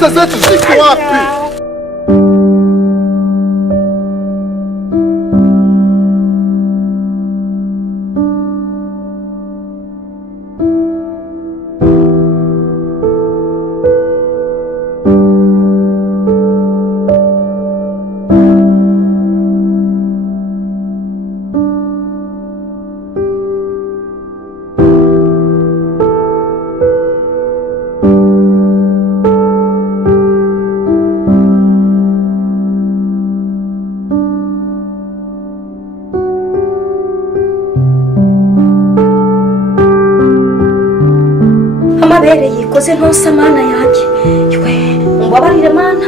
pesa zetu ziko wapi? Bereye koze ntosa mana yanjye ywe umbabarire mana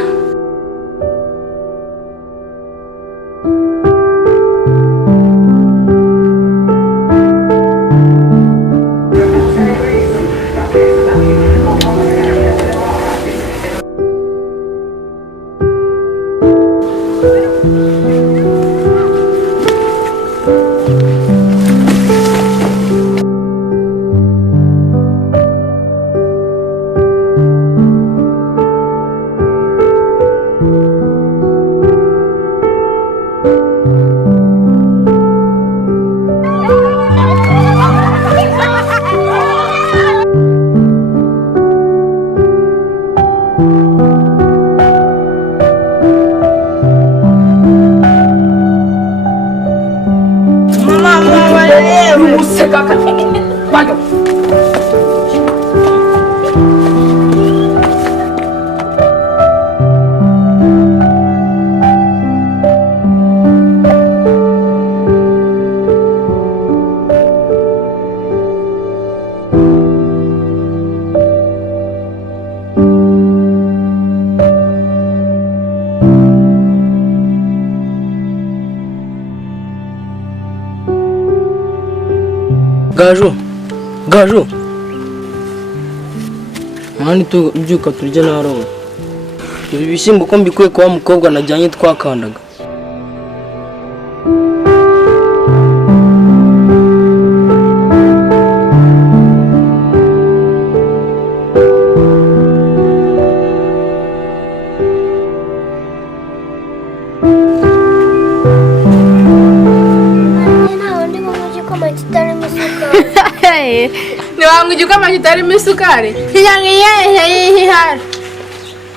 Gaju mani tubyuka turya narongo ibi bishyimbo ko mbikuye kwa mukobwa najyanye twakandaga Niwangu igikoma kitarimo isukari ihari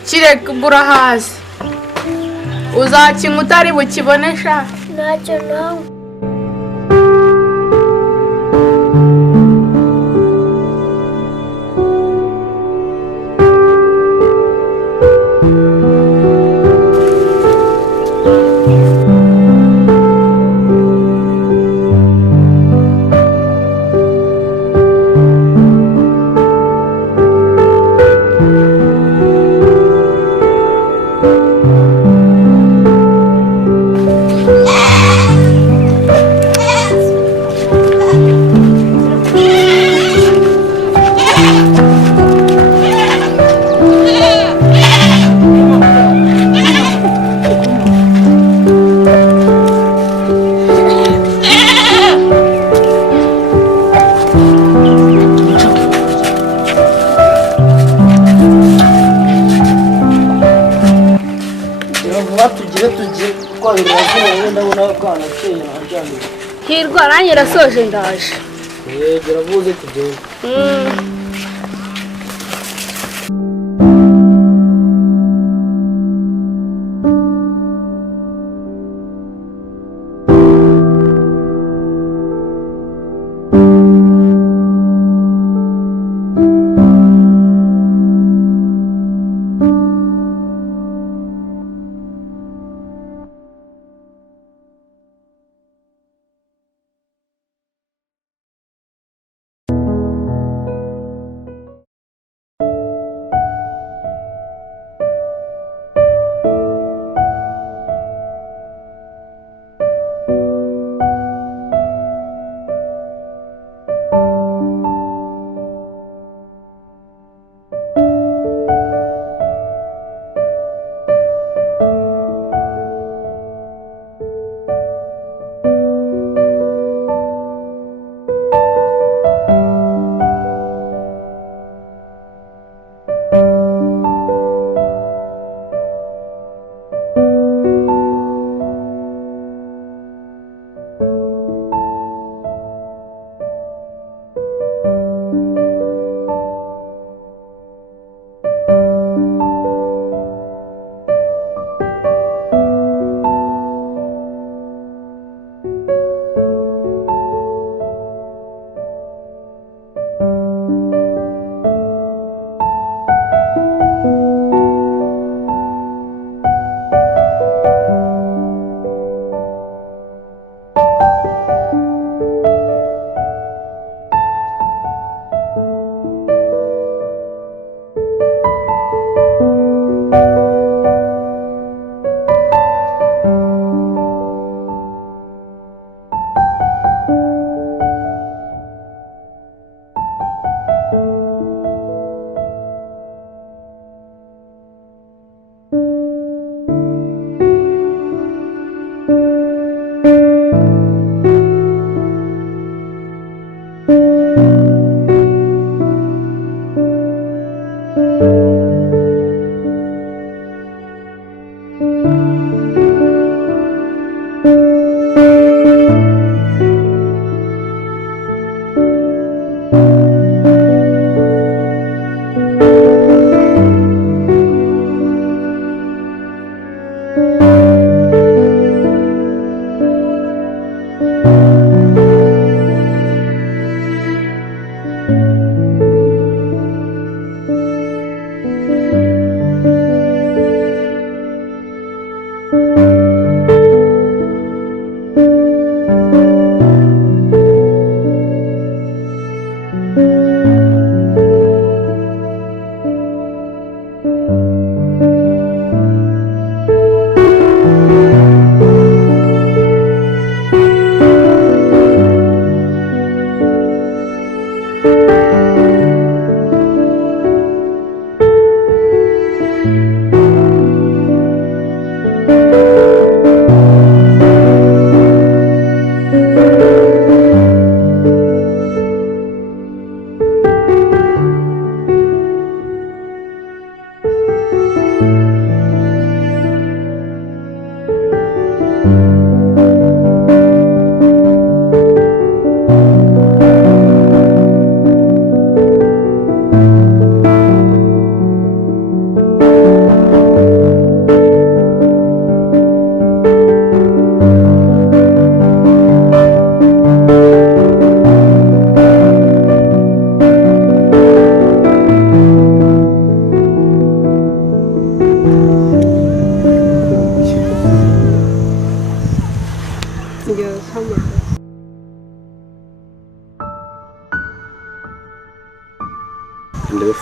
kireka bura hasi uzakinywa utari bukibonesha ntacyo nawe hirwa nanjye rasoje ndaje geravuze tugende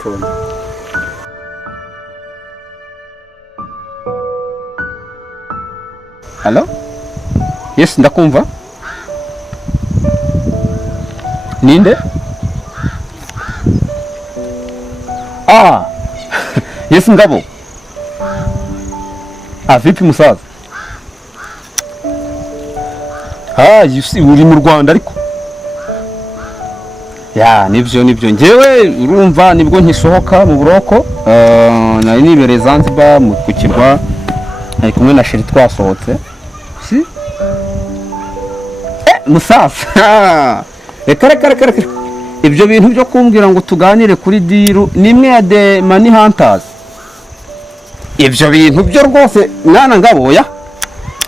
telefone. Hello? Yes, ndakumva. Ninde? Yes, Ngabo. Vipi musaza? Uri mu Rwanda ariko. Nibyo njyewe urumva nibwo nkisohoka mu buroko nari nibereye Zanzibar mu kukirwa ari kumwe na sheri twasohotse musaza reka ibyo bintu byo kumbwira ngo tuganire kuri diru nimwe ya The Money Hunters ibyo bintu byo rwose mwana Ngaboya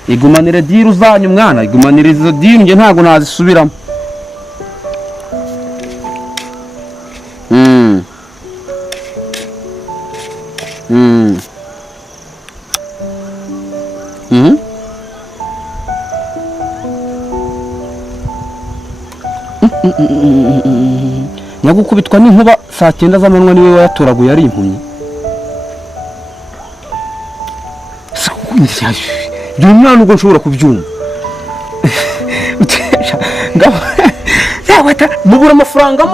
igumanire diru zanyu mwana igumanire izo diru nge ntago nazisubiramo nyagukubitwa n'inkuba saa 9 z'amanywa niwe wayatoraguye ari impumyi byo mwana ubwo nshobora kubyumva mubura amafaranga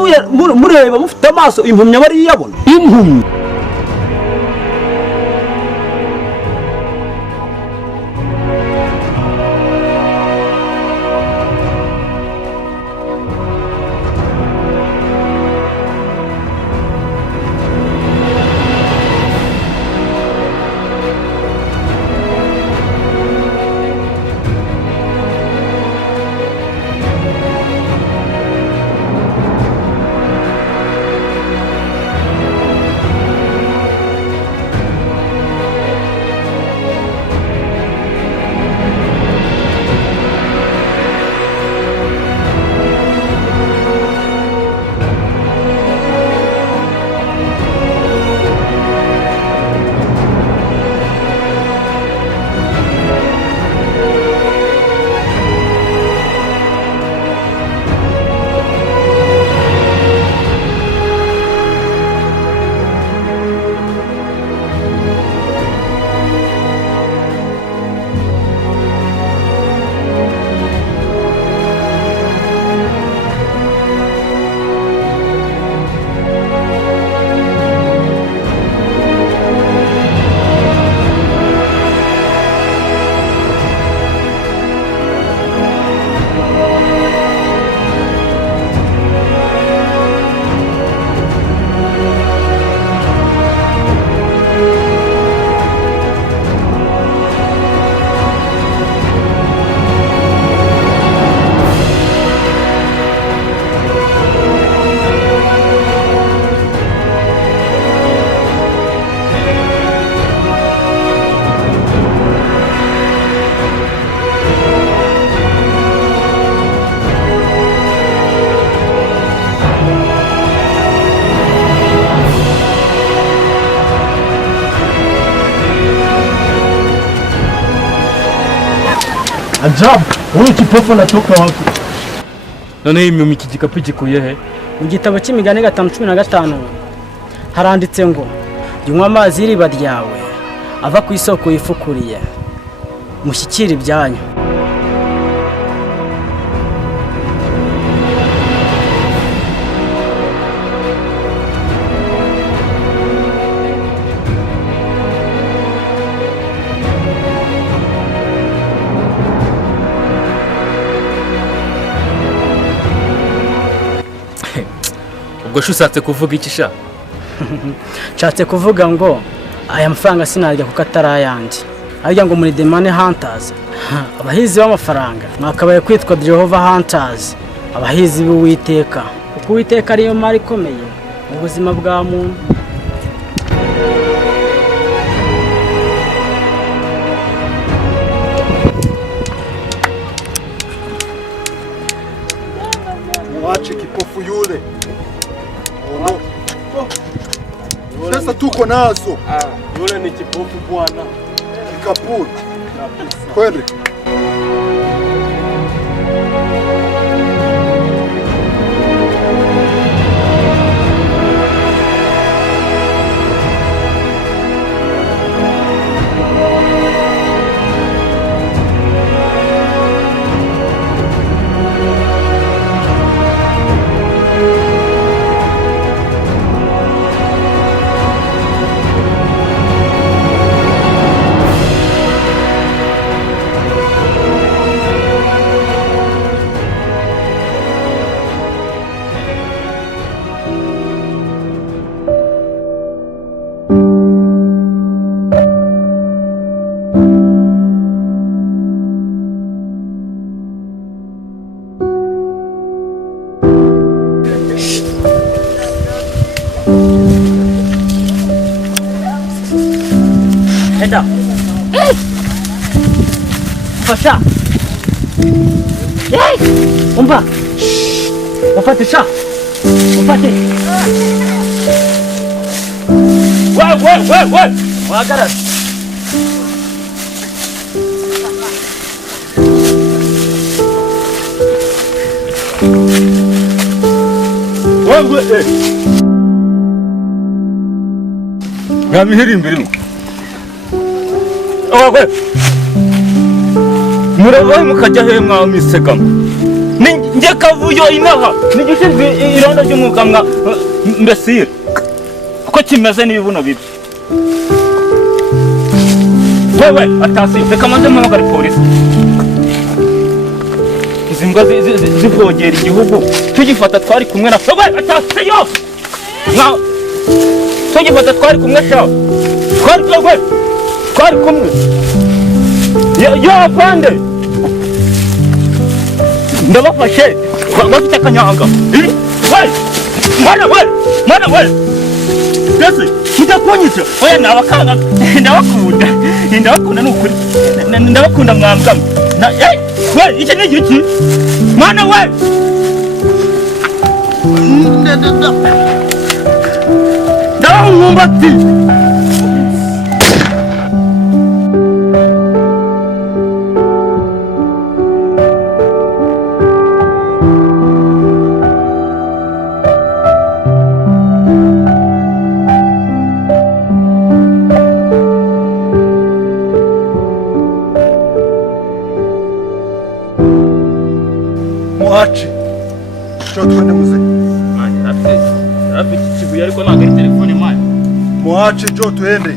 mureba mufite amaso impumyi abari yabona impumyi Ajabu, huyu kipofu anatoka wapi? None hii iki gikapu gikuye he? Mu gitabo cy'imigani 5:15 haranditse ngo nywa amazi y'iriba ryawe ava ku isoko yifukuriye mushyikira ibyanyu. Ubwo shusatse kuvuga iki sha? Nshatse kuvuga ngo aya mafaranga sinarya kuko atarayandi. Arya ngo muri The Money Hunters abahizi b'amafaranga mwakabaye kwitwa Jehovah Hunters, abahizi b'Uwiteka. Kuko Uwiteka ariyo mari ikomeye mu buzima bwa muntu. Mwache kipofu yule. Pesa tuko nazo. Yule ni kipofu bwana. Kaput. Kweli. Umfasha. Umva. Ufate sha. Ufate. Wewe. Wagarara. Wewe. Ngamihiri imbere. Wewe. Murabaye mukajya he mwa misegama. Nje kavuyo inaha. Nigishinzwe irondo ry'umwuga mwa mbesire. Uko kimeze n'ibibuno bibi. Wewe atasi reka manze mpamagara polisi. Izi mbwa zivogera igihugu tugifata twari kumwe na wewe atasi yo. Tugifata twari kumwe sha. Twari kumwe. Yo afande. Ndabafashe bafite akanyanga. Mwana we. Dese mutakunyita. Oya nabakanga ndabakunda nukuri. Ndabakunda mwambwa. We iki ni iki? Mwana we. Ndawumbati. Muache. Cho twende mzee. Rafi kibuye ariko ntabwo ari telefone mwana. Muache jo twende.